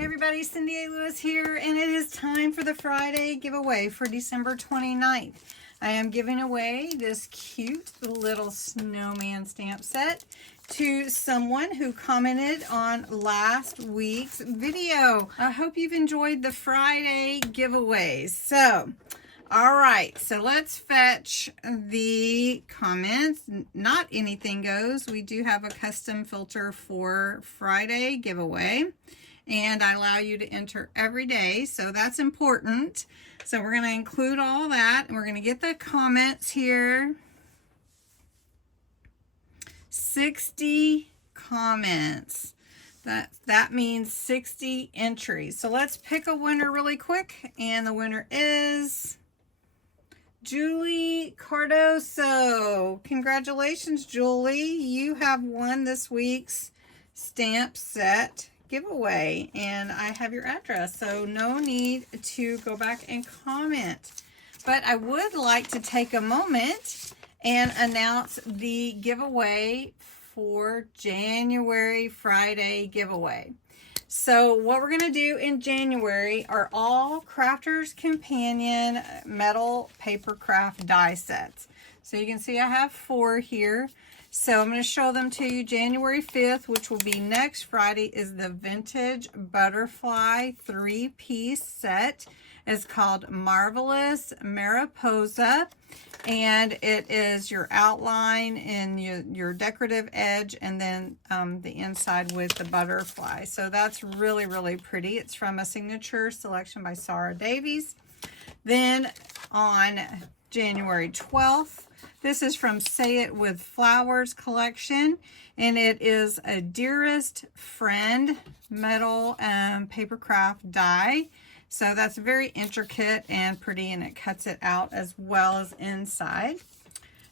Hey everybody, CindyALewis here, and it is time for the Friday giveaway for December 29th. I am giving away this cute little snowman stamp set to someone who commented on last week's video. I hope you've enjoyed the Friday giveaways. So, all right, so let's fetch the comments. Not anything goes. We do have a custom filter for Friday giveaway, and I allow you to enter every day, so that's important. So we're going to include all that, and we're going to get the comments here. 60 comments. That means 60 entries. So let's pick a winner really quick, and the winner is Julie Cardoso. Congratulations, Julie. You have won this week's stamp set giveaway, and I have your address, so no need to go back and comment. But I would like to take a moment and announce the giveaway for January Friday giveaway. So what we're going to do in January are all Crafter's Companion metal Papercraft die sets. So you can see I have 4 here. So I'm going to show them to you. January 5th, which will be next Friday, is the Vintage Butterfly 3-piece set. It's called Marvelous Mariposa, and it is your outline and your decorative edge, and then the inside with the butterfly. So that's really, really pretty. It's from a signature selection by Sarah Davies. Then on January 12th, this is from Say It With Flowers collection, and it is a Dearest Friend metal Papercraft die. So that's very intricate and pretty, and it cuts it out as well as inside.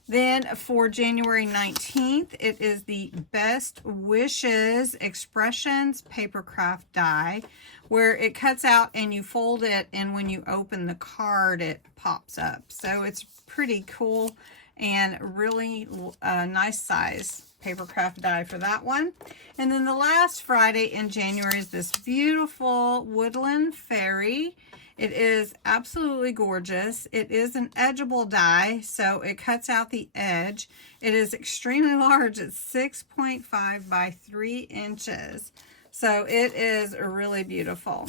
Then for January 19th, it is the Best Wishes Expressions Papercraft die, where it cuts out and you fold it, and when you open the card, it pops up. So it's pretty cool and really nice size Papercraft die for that one. And then the last Friday in January is this beautiful Woodland Fairy. It is absolutely gorgeous. It is an edgeable die, so it cuts out the edge. It is extremely large. It's 6.5 by 3 inches. So it is really beautiful.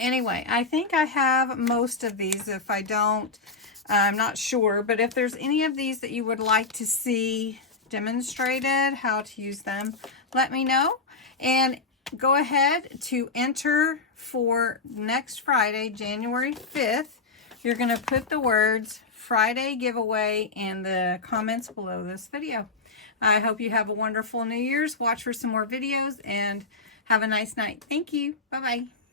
Anyway, I think I have most of these. If I don't, I'm not sure. But if there's any of these that you would like to see demonstrated how to use them, let me know. And go ahead to enter for next Friday, January 5th. You're going to put the words Friday giveaway in the comments below this video. I hope you have a wonderful New Year's. Watch for some more videos and have a nice night. Thank you. Bye-bye.